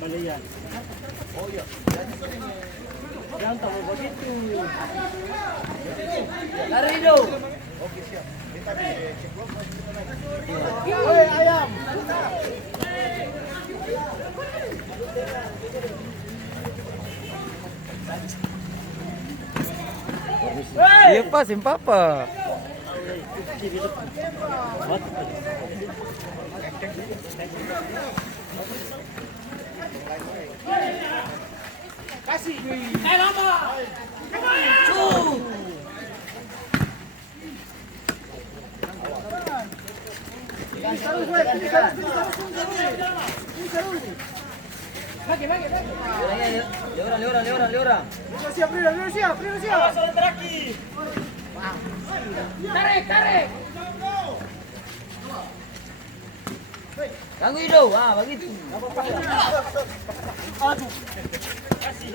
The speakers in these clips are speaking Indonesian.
Balian. Oh iya. Jangan tahu begitu. Lari dong. Oke siap. Kita di Woi ayam. Siapa simpapa? Kasih. Lama. Cu. Leora. Siap. Tarik. Ganggu itu, begitu. Aduh. Kasih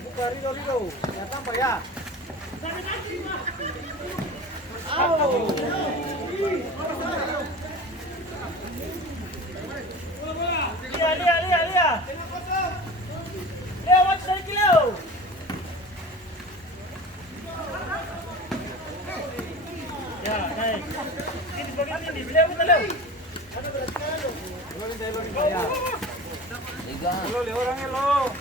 buka Rido. Ya tambah ya. Lia. Lewat dari Leo. Ya, naik. Ini bagian ini, Leo kita Leo. Tiga. Lo orangnya lo.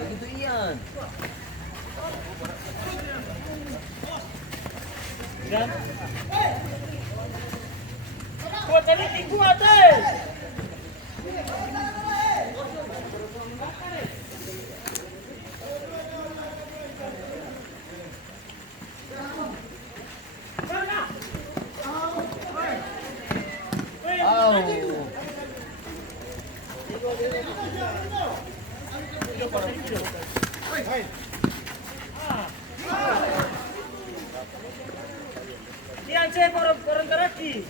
Begitu Ian. Dan kuat tadi kuat deh. Ian cek orang teraki.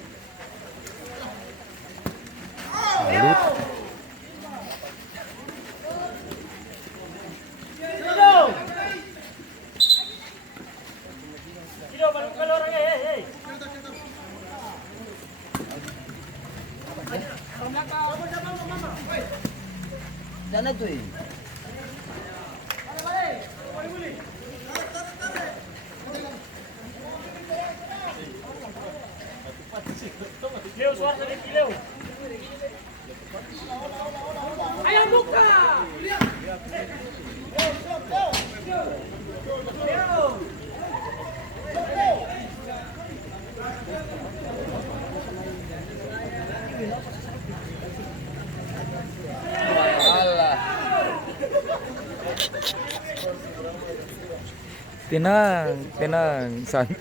Hidup baru kalau orangnya, hei. Sana tuh. Leo suara dari Leo. Ayo buka. Leo. Tenang, santai.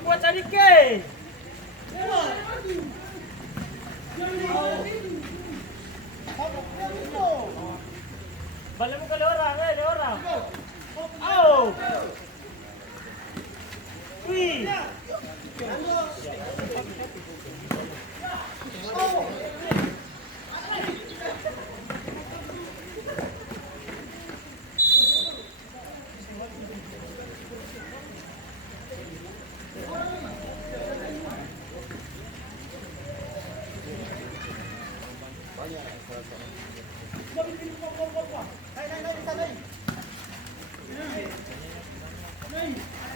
Buat cari ke. Balik muka Leora. Au. Wih.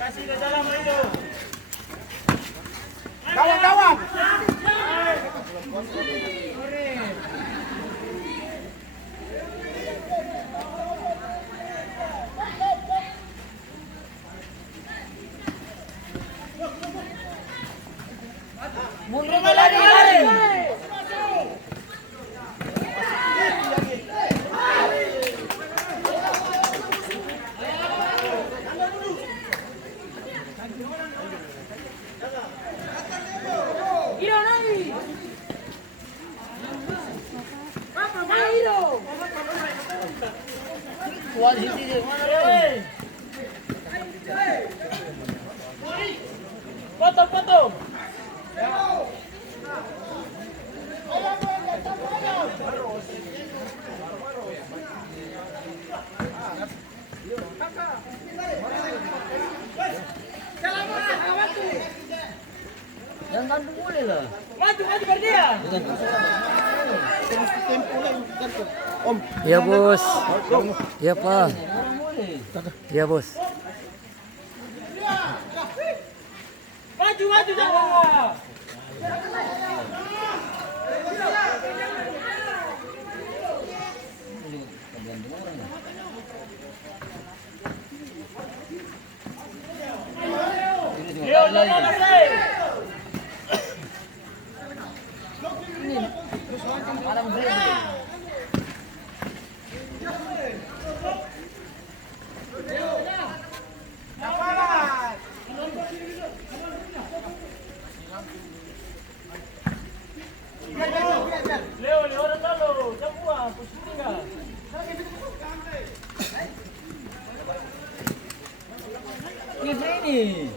Kasih ke dalam itu. Kawan. Mundur lari. Kuat sini. Potong. Jangan gantung boleh lah. Maju biar dia. Jangan Iya bos. Iya pak. orang boleh. Iya bos. Maju jangan. Gantung orang. Ini cuma Leo, lagi. Malam beri. Leo, orang dalo, jam buah, pusing tinggal. Ini.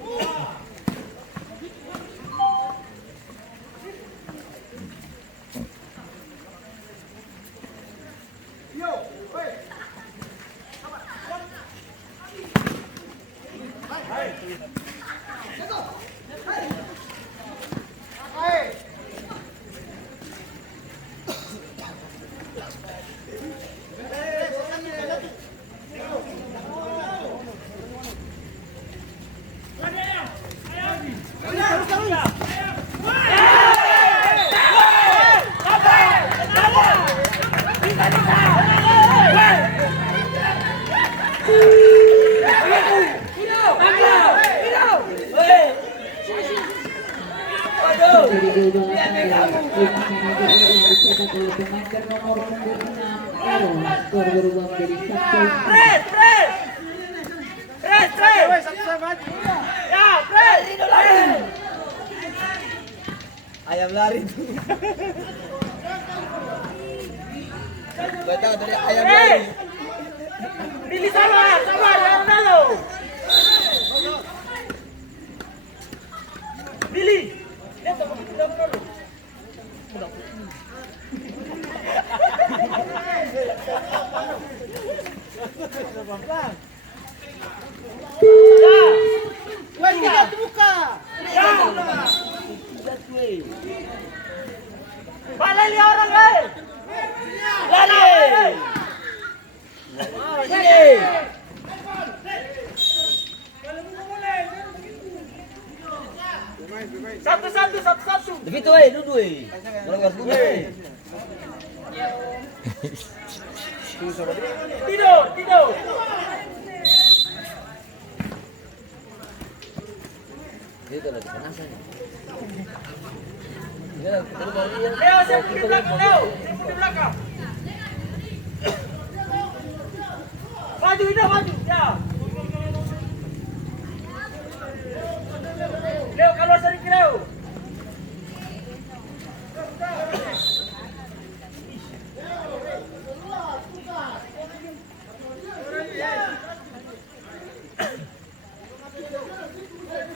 Ayam lari tuh. Betul dari ayam lari. Billy sabar, jangan dalo. Billy, lihat apa kita dapat dulu. Tidak terbuka. Balik lihat orang lain. Lari. Sini. Satu. Begitu duduk Melanggar dulu Tidur. Gitu lagi panasan. Ya, kita lari ya. Leo, saya di belakang, Leo. Saya di belakang. Maju, ya. Leo, keluar sedikit, Leo.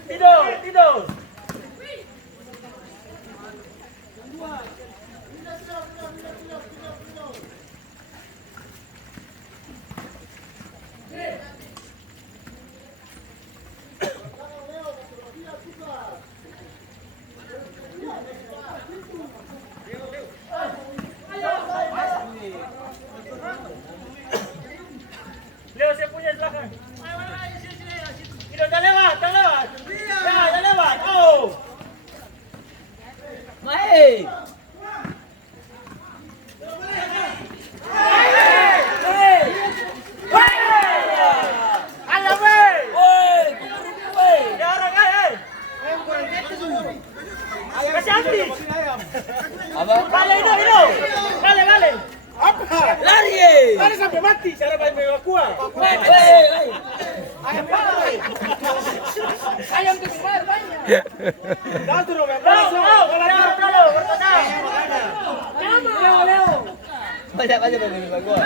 Tidur. Leo, saya punya di belakang. Jangan lewat. Jangan lewat. Oh. Mai. Kasih habis. Apa? Balik. Apa? Lari sampai mati. Cara main aqua. Ayam keluar banyak. Dah turun. Leo. Banyak aja bagi gua.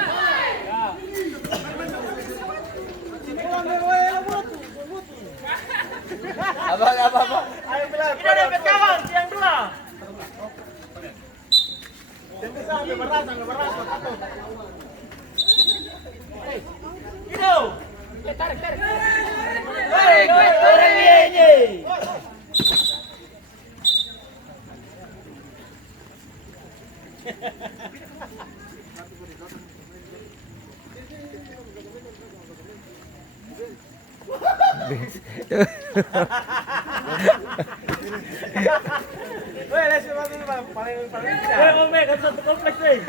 Weh, lesson paling bisa. Weh, Ome, kan satu kompleks nih.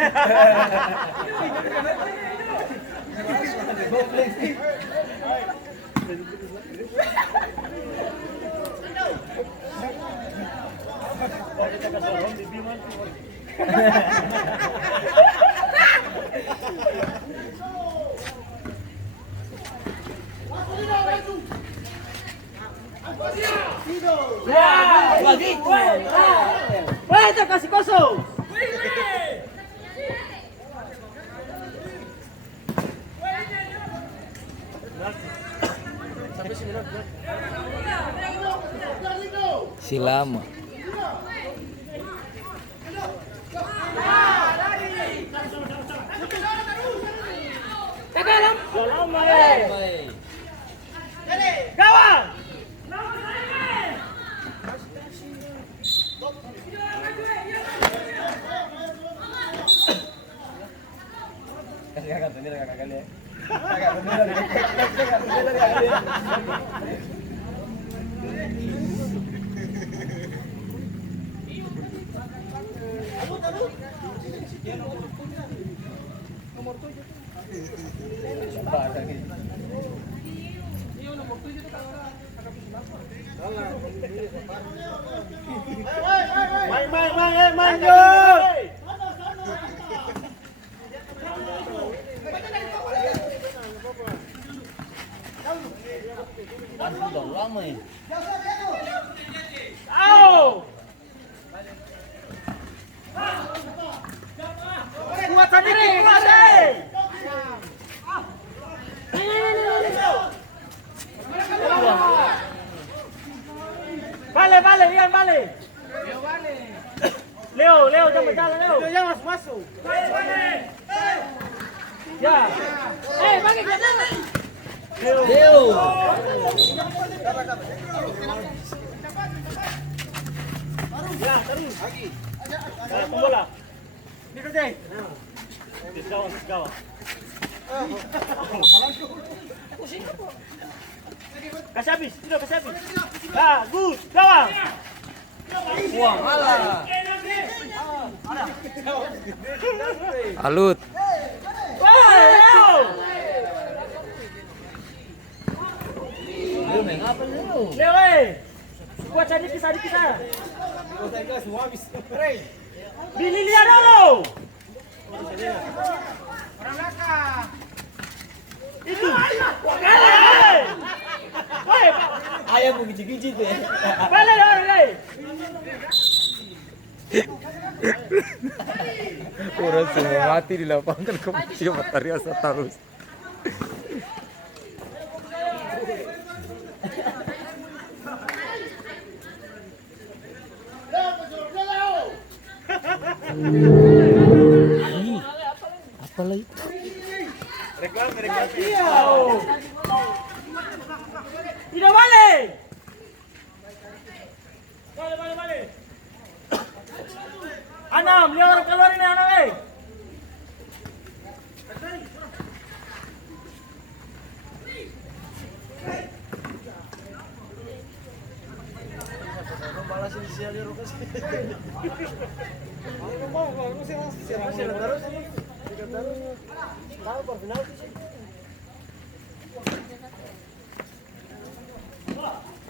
Weh, tak kasih kosong. Silama. Gawang. Main, Jul. Lama ya. Au. Kuat sendiri, kuat deh. Balik, Ian balik. Leo, jangan berjalan, Leo. Jangan masuk. Ya. Balik ke sana. Leo. Ya, terus. Lagi. Bola. Ini kerja. Gawang. Kasih habis. Bagus, gawang. Wah, malah. Alut. Leo main apa Leo? Leo, kuat sedikit. Billy lihat dulu. Orang belakang. Itu. Ayam begitu tuh ya. Balik. Orang semua mati di lapangan kompetisi Matariasa terus. Apa lagi? Reklam. Tidak balik. Balik. Anam, lihat orang keluar ini Anam.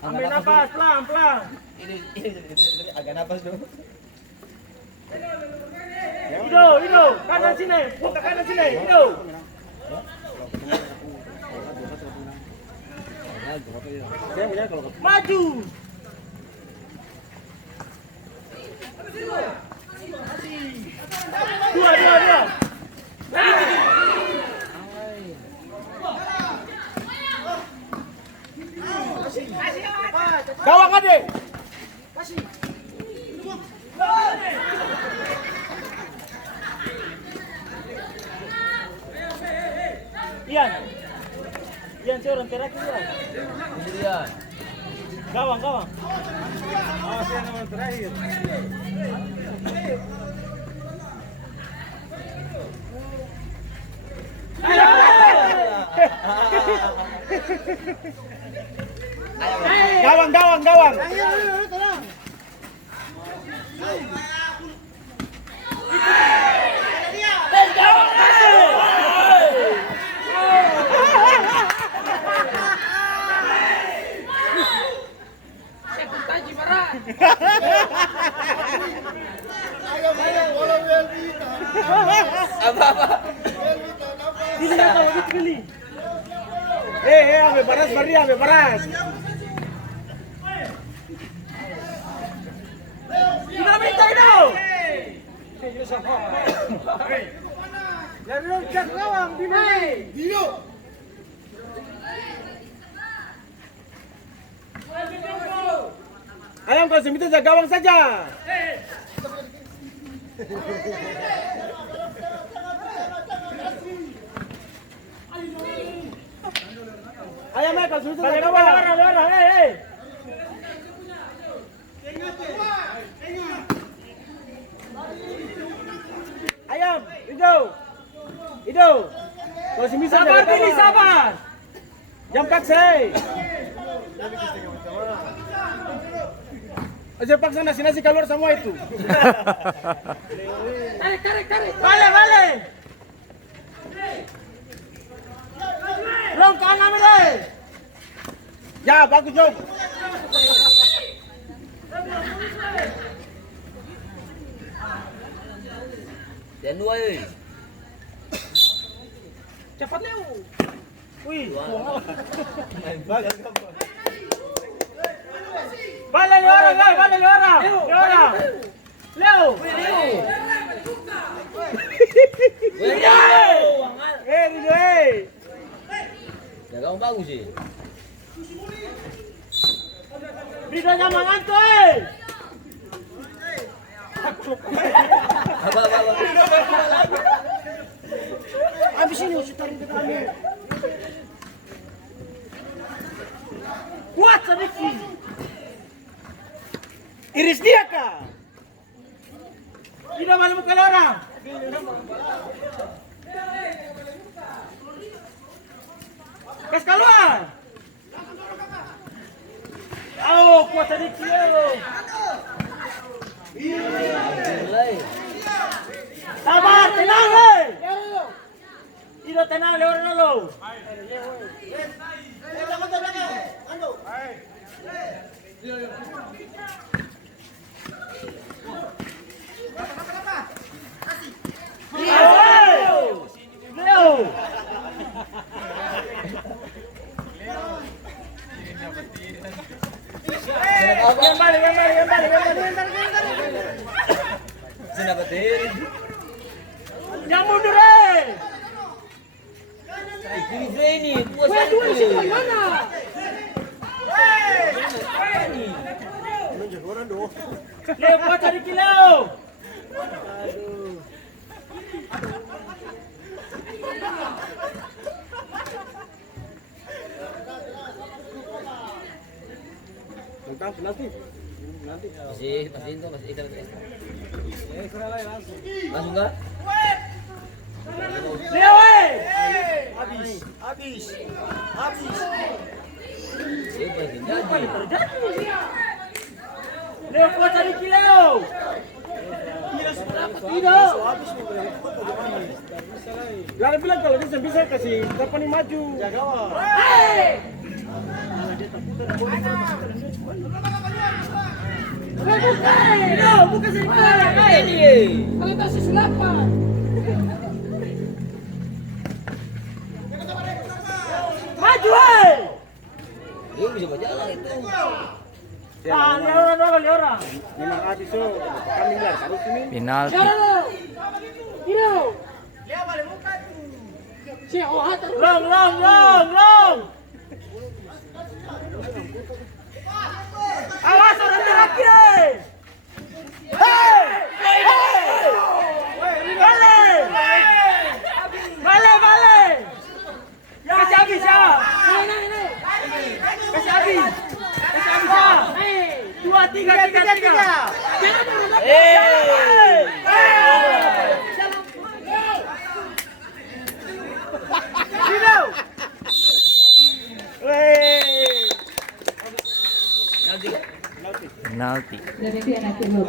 Ambil nafas, pelan. Ini agak napas dong. Hidup, kanan sini, buka kanan sini, hidup. Maju. Dua. Gawang adik. Ian seorang terakhir ya. Sendirian. Gawang. Awas yang nomor terakhir. Gawang, gawang, gawang. Apa? Ambil paras, Maria, ambil paras. Kita minta itu. Jadi cek gawang di mana? Ayam kalau seminta jaga gawang saja. Ayam kalau seminta jaga gawang. Ayam, hijau. Hijau. Kalau semisal sabar, pilih sabar. Jam paksa. Aja paksa nasi keluar semua itu. Tarik. Balik. Long kanan deh. Ya, bagus, Jom. Dan dua euy. Cepat Leo. Wih, balik orang. Leo. Ya kamu bagus sih. Berikan mangan tuh. Apa. Habis ini usut tarik ke kami. Kuat sedikit. Iris dia kah? Tidak malu muka orang. Kas keluar. Oh, kuat sedikit. Mulai. Sabar, tenang hei. Tidak tenang lewat dulu. Leo. Kembali. Sudah betul. Yang mundur hei. Ini puas. Dua di situ mana? Leo, buat cari kilo. Nanti. Masih itu langsung enggak? Leo, Habis. Leo, buat cari kilo. Tidak. Jangan bilang kalau bisa kasih siapa nih maju. Bukan sini. Kalau kasih selapan. Maju, hei. Dia bisa berjalan itu. Lihat orang. Memang habis so. Kami lihat harus sini. Penalti. Long. Awas orang terakhir. Balik. Kasih habis ya. Kasih habis ya. 2, 3. penalti. Dan itu yang akhir babak